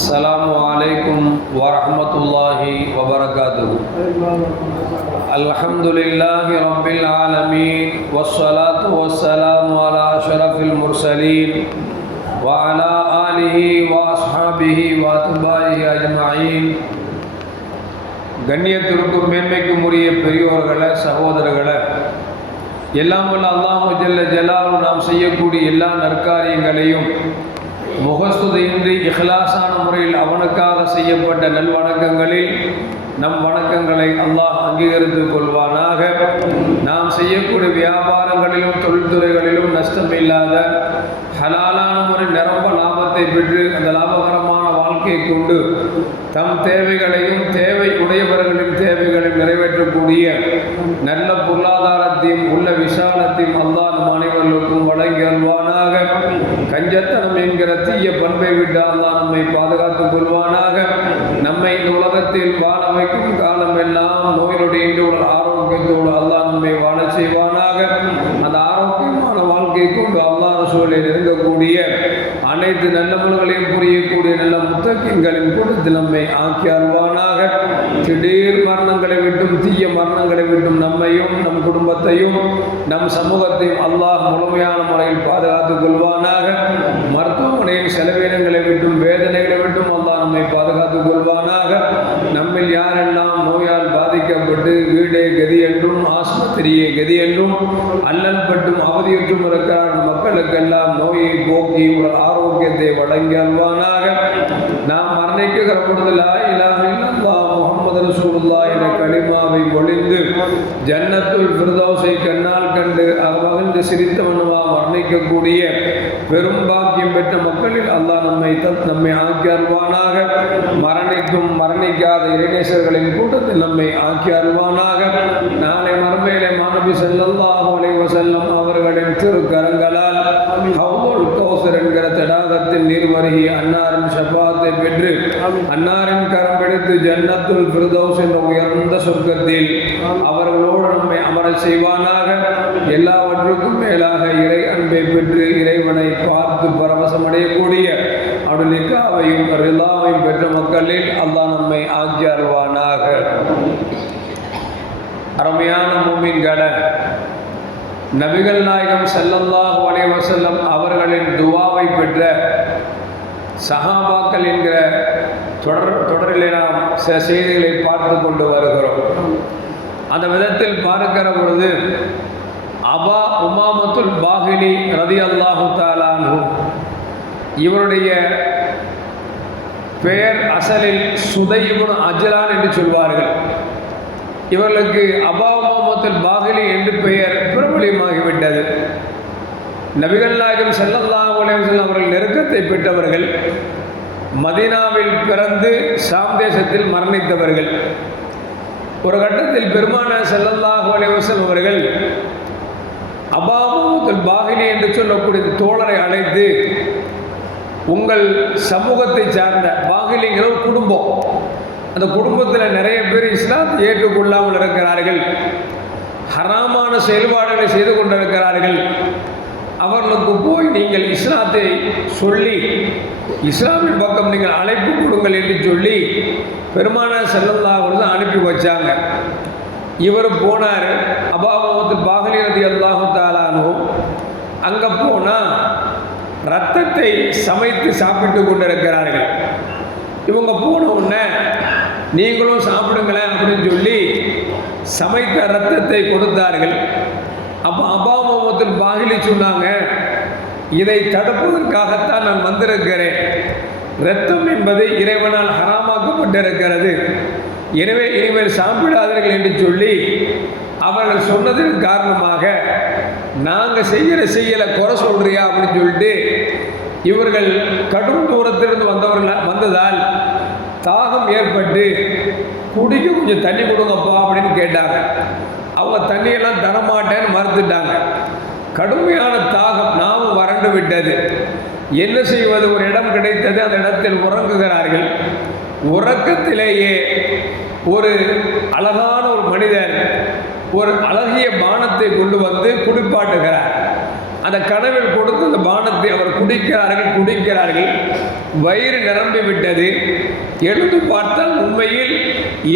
السلام عليكم ورحمة الله وبركاته الحمد لله رب العالمين والصلاة والسلام على أشرف المرسلين وعلى آله وأصحابه وأتباعه أجمعين கண்ணியத்திற்கும் மேன்மைக்கும் உரிய பெரியோர்களே சகோதரர்களே எல்லாம் வல்ல அல்லாஹு ஜல்ல ஜலாலு நாம் செய்யக்கூடிய எல்லா நற்காரியங்களையும் முகஸ்துதையின்றி இஹ்லாசான முறையில் அவனுக்காக செய்யப்பட்ட நல்வணக்கங்களில் நம் வணக்கங்களை அல்லாஹ் அங்கீகரித்துக் கொள்வானாக. நாம் செய்யக்கூடிய வியாபாரங்களிலும் தொழில்துறைகளிலும் நஷ்டம் இல்லாத ஹலாலான முறை நிரம்ப லாபத்தை பெற்று அந்த லாபகரமான வாழ்க்கையை கொண்டு தம் தேவைகளையும் தேவை உடையவர்களின் தேவைகளையும் நிறைவேற்றக்கூடிய நல்ல பொருளாதாரத்தையும் உள்ள விசாலத்தையும் அல்லாஹ் நம் அனைவர்களுக்கும் வழங்கி அல்வானாக கஞ்சத்தனம் என்கிற தீய பண்பை விட்டு அல்லாஹ் நம்மை பாதுகாத்துக் கொள்வானாக. நம்மை இந்த உலகத்தில் வாழ வைக்கும் காலம் எல்லாம் நோயினுடைய உள்ள ஆரோக்கியத்தோடு அல்லாஹ் நம்மை வாழ செய்வானாக. அந்த ஆரோக்கியமான வாழ்க்கை கொண்டு அல்லாஹ் ரசூலை நெருங்கக்கூடிய அனைத்து நல்லவர்களையும் புரியக்கூடிய நல்ல முத்தக்கின்களின் கூட்டத்தில் நம்மை ஆக்கி அல்வானாக திடீர் மரணங்களை விட்டும் தீய மரணங்களை விட்டும் நம்மையும் நம் குடும்பத்தையும் நம் சமூகத்தையும் அல்லாஹ் முழுமையான முறையில் பாதுகாத்துக் கொள்வானாக. மருத்துவமனையின் செலவினங்களை விட்டும் வேதனைகளை விட்டும் கதி என்றும் அல்லல் பட்டும் அவதியுற்றும் இருக்கிறார் மக்களுக்கெல்லாம் நோயை போக்கி உங்கள் ஆரோக்கியத்தை வழங்கி அல்வானாக நாம் மரணிக்குகிற பொழுது லா இலாஹ இல்லல்லாஹ் முஹம்மது ரசூலுல்லாஹ் என்ற கலிமாவை ஒளிந்து ஜன்னத்துல் பிரதோசை கண்ணால் கண்டு மகிழ்ந்து சிரித்தவனுவா மரணிக்கக்கூடிய பெரும் பாக்கியம் பெற்ற மக்களில் அல்லாஹ் நம்மை தத் நம்மை ஆக்கி அருள்வானாக மரணிக்கும் மரணிக்காத இளைஞர்களின் கூட்டத்தில் நம்மை ஆக்கி அருள்வானாக நாளை மறுமையிலே மாணவி செல்லல்லாஹு அலைஹி வஸல்லம் அவர்களின் திருக்கரங்களால் ஹவுல் கௌசர் என்கிற தடாகத்தில் நீர்வருகி அன்னாரின் ஷபாத்தை பெற்று அன்னாரின் கரம் பிடித்து ஜன்னத்துல் ஃபிர்தௌஸ் என்ற உயர்ந்த சொர்க்கத்தில் அவர்களோடு நம்மை அமர செய்வானாக. எல்லாவற்றுக்கும் மேலாக இறை அன்பை பெற்று இறைவனை பார்த்து பரவசம் அடையக்கூடிய அவனுக்காவையும் ரிலாவையும் பெற்ற மக்களில் அல்லாஹ் நம்மை ஆக்கி அருள்வானாக அருமையான மூமின்கள நபிகள் நாயகம் செல்லல்லாஹ் அலைஹி அவர்களின் துவாவை பெற்ற சஹாபாக்கள் என்கிற தொடர் தொடரிலே நாம் சில செய்திகளை பார்த்து கொண்டு வருகிறோம். அந்த விதத்தில் பார்க்கிற பொழுது அபா உமாமத்துல் பாகினி ரதி அல்லாஹு தாலானு இவருடைய பெயர் அசலில் சுதைபுன் அஜலான் என்று சொல்வார்கள். இவர்களுக்கு அபா முகமத்தில் பாகினி என்று பெயர் பிரபலியமாகிவிட்டது நபிகள் நாயகம் செல்லல்லாஹு அலைவசல்லம் அவர்கள் நெருக்கத்தை பெற்றவர்கள் மதீனாவில் பிறந்து சாம் தேசத்தில் மரணித்தவர்கள். ஒரு கட்டத்தில் பெருமான செல்லல்லாஹு அலைவசம் அவர்கள் அபாமத்தில் பாகினி என்று சொல்லக்கூடிய தோழரை அழைத்து உங்கள் சமூகத்தை சார்ந்த பாகிலிங்கிற ஒரு குடும்பம் அந்த குடும்பத்தில் நிறைய பேர் இஸ்லாத்தை ஏற்றுக்கொள்ளாமல் இருக்கிறார்கள். ஹராமான செயல்பாடுகளை செய்து கொண்டிருக்கிறார்கள். அவர்களுக்கு போய் நீங்கள் இஸ்லாத்தை சொல்லி இஸ்லாமின் பக்கம் நீங்கள் அழைப்பு கொடுங்கள் என்று சொல்லி பெருமான செல்லல்லா அவர்கள் அனுப்பி வச்சாங்க. இவர் போனார். அபாபத்து பாகலிரதி அல்லாஹு தாலானோ அங்கே போனால் ரத்தத்தை சமைத்து சாப்பிட்டு கொண்டிருக்கிறார்கள். இவங்க போன உடனே நீங்களும் சாப்பிடுங்களேன் அப்படின்னு சொல்லி சமைத்த ரத்தத்தை கொடுத்தார்கள். அப்போ அப்பா முகத்தில் பாகிலி சொன்னாங்க இதை தடுப்பதற்காகத்தான் நான் வந்திருக்கிறேன். இரத்தம் என்பது இறைவனால் ஹராமாக்கப்பட்டிருக்கிறது. எனவே இனிமேல் சாப்பிடாதீர்கள் என்று சொல்லி அவர்கள் சொன்னதன் காரணமாக நாங்கள் செய்கிற செய்யலை குறை சொல்றியா? அப்படின்னு சொல்லிட்டு இவர்கள் கடும் தூரத்திலிருந்து வந்தவர்கள் வந்ததால் தாகம் ஏற்பட்டு குடிக்க கொஞ்சம் தண்ணி கொடுங்கப்பா அப்படின்னு கேட்டாங்க. அவங்க தண்ணியெல்லாம் தரமாட்டேன்னு மறுத்துட்டாங்க. கடுமையான தாகம் நாமும் வறண்டு விட்டது. என்ன செய்வது? ஒரு இடம் கிடைத்தது அந்த இடத்தில் உறங்குகிறார்கள். உறக்கத்திலேயே ஒரு அழகான ஒரு மனிதர் ஒரு அழகிய பானத்தை கொண்டு வந்து குடிப்பாட்டுகிறார் அந்த கனவில் கொடுத்து அந்த பானத்தை அவர் குடிக்கிறார்கள் குடிக்கிறார்கள். வயிறு நிரம்பி விட்டது எழுந்து பார்த்தால் உண்மையில்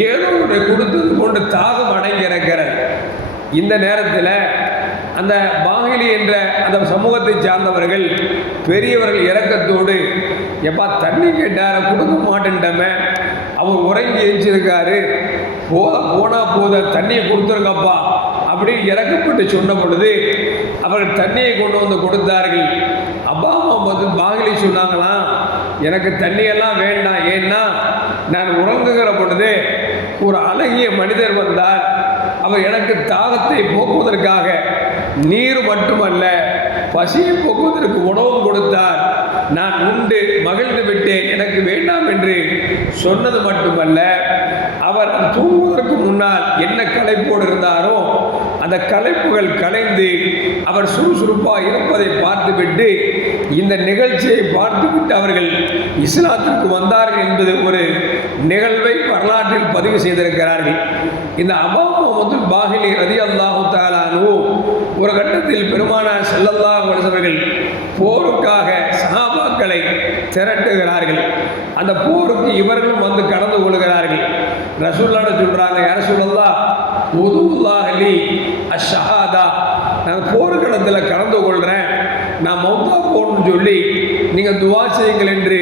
ஏதோ ஒன்று கொடுத்தது கொண்டு தாகம் அடைந்திருக்கிறார் இந்த நேரத்தில் அந்த பாகிலி என்ற அந்த சமூகத்தை சார்ந்தவர்கள் பெரியவர்கள் இறக்கத்தோடு எப்பா தண்ணி கேட்டார? கொடுக்க மாட்டேன்டமே. அவர் உறங்கி எரிச்சிருக்காரு போத போனா போத தண்ணியை கொடுத்துருங்கப்பா. அப்படின்னு இறக்கப்பட்டு சொன்ன பொழுது அவர்கள் தண்ணியை கொண்டு வந்து கொடுத்தார்கள். அப்பா அம்மா வந்து பாகலி சொன்னாங்களாம் எனக்கு தண்ணியெல்லாம் வேண்டாம். ஏன்னா நான் உறங்குகிற பொழுது ஒரு அழகிய மனிதர் வந்தார். அவர் எனக்கு தாகத்தை போக்குவதற்காக நீர் மட்டுமல்ல பசியை போக்குவதற்கு உணவும் கொடுத்தார். நான் உண்டு மகிழ்ந்து விட்டேன். எனக்கு வேண்டாம் என்று சொன்னது மட்டுமல்ல அவர் தூங்குவதற்கு முன்னால் என்ன களைப்போடு இருந்தாரோ அந்த கலைப்புகள் கலைந்து அவர் சுறுசுறுப்பாக இருப்பதை பார்த்துவிட்டு இந்த நிகழ்ச்சியை பார்த்துவிட்டு அவர்கள் இஸ்லாத்திற்கு வந்தார்கள் என்பது ஒரு நிகழ்வை வரலாற்றில் பதிவு செய்திருக்கிறார்கள். இந்த அபா முகமது பாகிலி ரதி அல்லாஹு தாலானு ஒரு கட்டத்தில் பெருமானார் செல்லல்லாஹ் அவர்கள் போருக்காக சகாபாக்களை திரட்டுகிறார்கள். அந்த போருக்கு இவர்களும் வந்து கடந்து கொள்கிறார்கள் ரசூல்லாட சொல்கிறாங்க யார் சொல்லலாம் உதுல்லாஹலி அஷஹாதா. நான் போர்க்களத்தில் கலந்து கொள்கிறேன் நான் மௌத்தா போகணும்னு சொல்லி நீங்கள் துவா செய்யுங்கள் என்று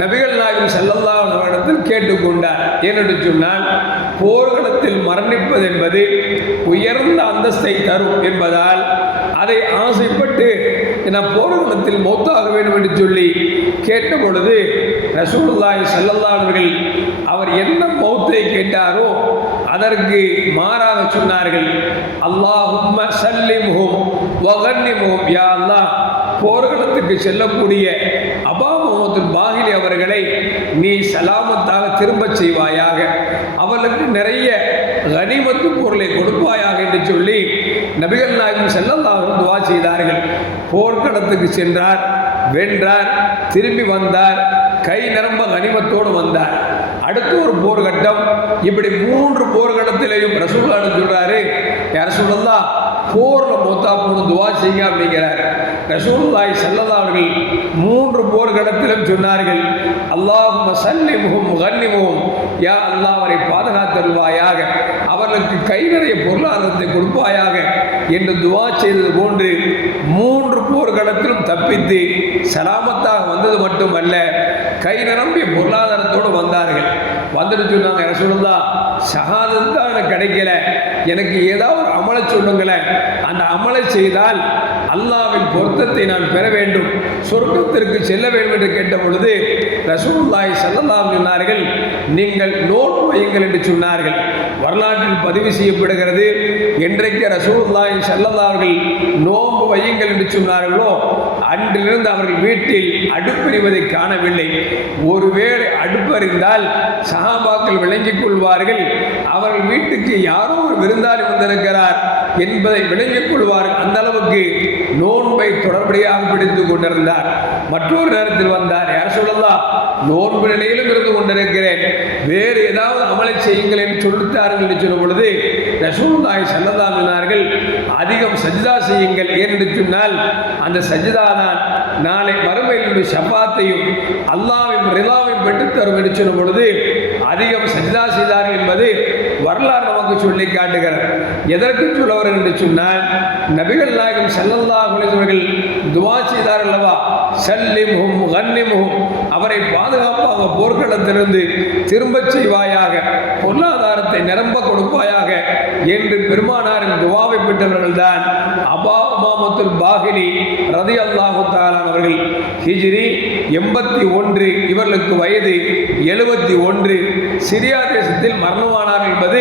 நபிகள் நாயகம் செல்லல்லா இடத்தில் கேட்டுக்கொண்டார். ஏனென்று சொன்னால் போர்க்களத்தில் மரணிப்பது என்பது உயர்ந்த அந்தஸ்தை தரும் என்பதால் அதை ஆசைப்பட்டு நான் போர்க்களத்தில் மௌத்தாக வேண்டும் என்று சொல்லி கேட்ட பொழுது ரசூல்லாய் செல்லல்லா அவர்கள் அவர் என்ன மௌத்தை கேட்டாரோ அதற்கு மாறாக சொன்னார்கள் அல்லாஹும் சல்லிமுகம் வகன்னிம்ஹும். யா அல்லாஹ் போர்க்களத்துக்கு செல்லக்கூடிய அபா முகமது பாகிலி அவர்களை நீ சலாமத்தாக திரும்பச் செய்வாயாக. அவர்களுக்கு நிறைய கனிமத்து பொருளை கொடுப்பாயாக என்று சொல்லி நபிகள் நாயகம் செல்லல்லாஹும் துவா செய்தார்கள். போர்க்களத்துக்கு சென்றார் வென்றார் திரும்பி வந்தார் கை நிரம்ப கனிமத்தோடு வந்தார். அடுத்து ஒரு போர்க்கட்டம் இப்படி மூன்று போர்க்கட்டத்திலையும் ரசூல்லான்னு சொல்கிறாரு யார் சொல்லலா போரில் மொத்தா போன துவா செய்ய அப்படிங்கிறார். ரசூல்லாய் செல்லதா அவர்கள் மூன்று போர்கடத்திலும் சொன்னார்கள் அல்லாஹும்ம சல்லிமுஹும் கன்னிமுஹும் யா அல்லாஹ் அவரை பாதுகாத்தருள்வாயாக அவர்களுக்கு கை நிறைய பொருளாதாரத்தை கொடுப்பாயாக என்று துவா செய்தது போன்று மூன்று போர்க்களத்திலும் தப்பித்து சலாமத்தாக வந்தது மட்டுமல்ல கை நிரம்பிய பொருளாதாரத்தோடு வந்தார்கள். வந்துட்டு சொன்னாங்க என்ன சொல்லுதா ஷஹாதத் தான் எனக்கு கிடைக்கல. எனக்கு ஏதாவது ஒரு அமலை சொல்லுங்களேன். அந்த அமலை செய்தால் அல்லாவின் பொருத்தத்தை நான் பெற வேண்டும். சொர்க்கத்திற்கு செல்ல வேண்டும் என்று கேட்ட பொழுது ரசூல்லாய் செல்லலாம் சொன்னார்கள் நீங்கள் நோட் வையுங்கள் என்று சொன்னார்கள். வரலாற்றில் பதிவு செய்யப்படுகிறது என்றைக்கு ரசூல்லாய் செல்லலார்கள் நோன்பு வையுங்கள் என்று சொன்னார்களோ அன்றிலிருந்து அவர்கள் வீட்டில் அடுப்பறிவதை காணவில்லை. ஒருவேளை அடுப்பறிந்தால் சகாபாக்கள் விளங்கிக் கொள்வார்கள். அவர்கள் வீட்டுக்கு யாரோ ஒரு விருந்தாளி வந்திருக்கிறார். என்பதை விளங்கிக் கொள்வார்கள் அந்த அளவுக்கு நோன்பை தொடர்படியாக பிடித்துக் கொண்டிருந்தார். மற்றொரு நேரத்தில் வந்தார். யார் சொல்லலாம் நோன்பு நிலையிலும் இருந்து கொண்டிருக்கிறேன். வேறு ஏதாவது அமலை செய்யுங்கள் என்று சொல்லித்தார்கள் என்று சொன்ன பொழுது ரசூல்லாய் ஸல்லல்லாஹு அதிகம் சஜிதா செய்யுங்கள். என்று சொன்னால் அந்த சஜிதா தான் நாளை மறுமையில் சப்பாத்தையும் அல்லாவையும் ரிலாவையும் பெற்றுத்தரும் என்று சொல்லும் பொழுது அதிகம் சஜிதா செய்தார்கள் என்பது வரலாறு அல்லாவுக்கு சொல்லி காட்டுகிறார். எதற்கு சொல்லவர் என்று சொன்னால் நபிகள் நாயகம் செல்லல்லா அலைஹி துவா செய்தார் அல்லவா? சல்லிம்ஹும் கன்னிம்ஹும் அவரை பாதுகாப்பாக போர்க்களத்திலிருந்து திரும்பச் செய்வாயாக பொருளாதாரத்தை நிரம்ப கொடுப்பாயாக என்று பெருமானாரின் துவாவை பெற்றவர்கள் தான் அபா உமாமத்துல் பாகினி ரதி அல்லாஹு அவர்கள். ஹிஜ்ரி எண்பத்தி ஒன்று இவர்களுக்கு வயது எழுபத்தி ஒன்று. சிரியா தேசத்தில் மரணமானார் என்பது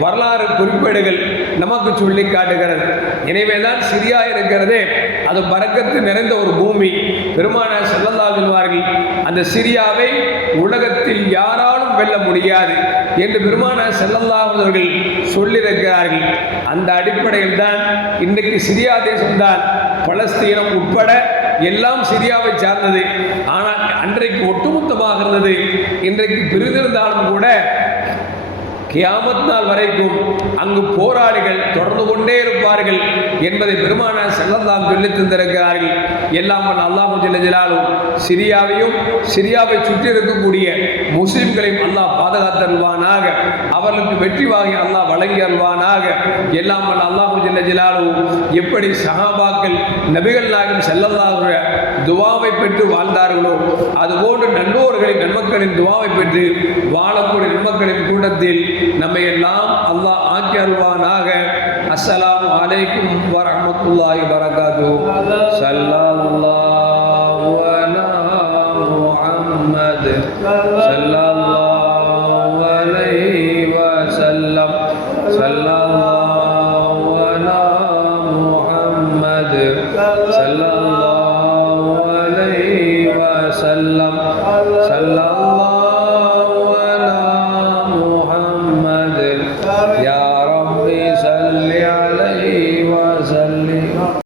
வரலாறு குறிப்பேடுகள் நமக்கு சொல்லி காட்டுகிறது. எனவேதான் சிரியா இருக்கிறதே. அது பறக்கத்து நிறைந்த ஒரு பூமி. பெருமானார் செல்லல்லா சொல்வார்கள் அந்த சிரியாவை உலகத்தில் யாராலும் வெல்ல முடியாது என்று பெருமான செல்லல்லா அவர்கள் சொல்லியிருக்கிறார்கள். அந்த அடிப்படையில் தான் இன்றைக்கு சிரியா தேசம்தான் பலஸ்தீனம் உட்பட எல்லாம் சிரியாவை சார்ந்தது. ஆனால் அன்றைக்கு ஒட்டுமொத்தமாக இருந்தது இன்றைக்கு பிரிந்திருந்தாலும் கூட கியாமத் நாள் வரைக்கும் அங்கு போராளிகள் தொடர்ந்து கொண்டே இருப்பார்கள் என்பதை பெருமான செல்லல்லாம் சொல்லித் தந்திருக்கிறார்கள். எல்லாம் அல்லாஹு ஜெல்லாலும் ஜலாலும் சிரியாவையும் சிரியாவை சுற்றி இருக்கக்கூடிய முஸ்லிம்களையும் அல்லாஹ் பாதுகாத்தல்வானாக அவர்களுக்கு வெற்றி வாகி அல்லாஹ் வழங்கி அல்வானாக எல்லாம் அல்லாஹு அல்லாஹ் ஜல்ல எப்படி சஹாபாக்கள் நபிகள் நாயகம் செல்லல்லாஹுடைய துவாவை பெற்று வாழ்ந்தார்களோ? அதுபோன்று நண்பர்களின் நன்மக்களின் துவாவை பெற்று வாழக்கூடிய நன்மக்களின் கூட்டத்தில் நம்மை எல்லாம் அல்லாஹ் ஆக்கி அருள்வானாக அஸ்ஸலாம் வலைக்கும் வரமத்துல்லாஹி வரகாது சல்லல்லாஹு அலா முஹம்மது. சல்லல்லாஹு அலைஹி வஸல்லம். சல்லல்லாஹு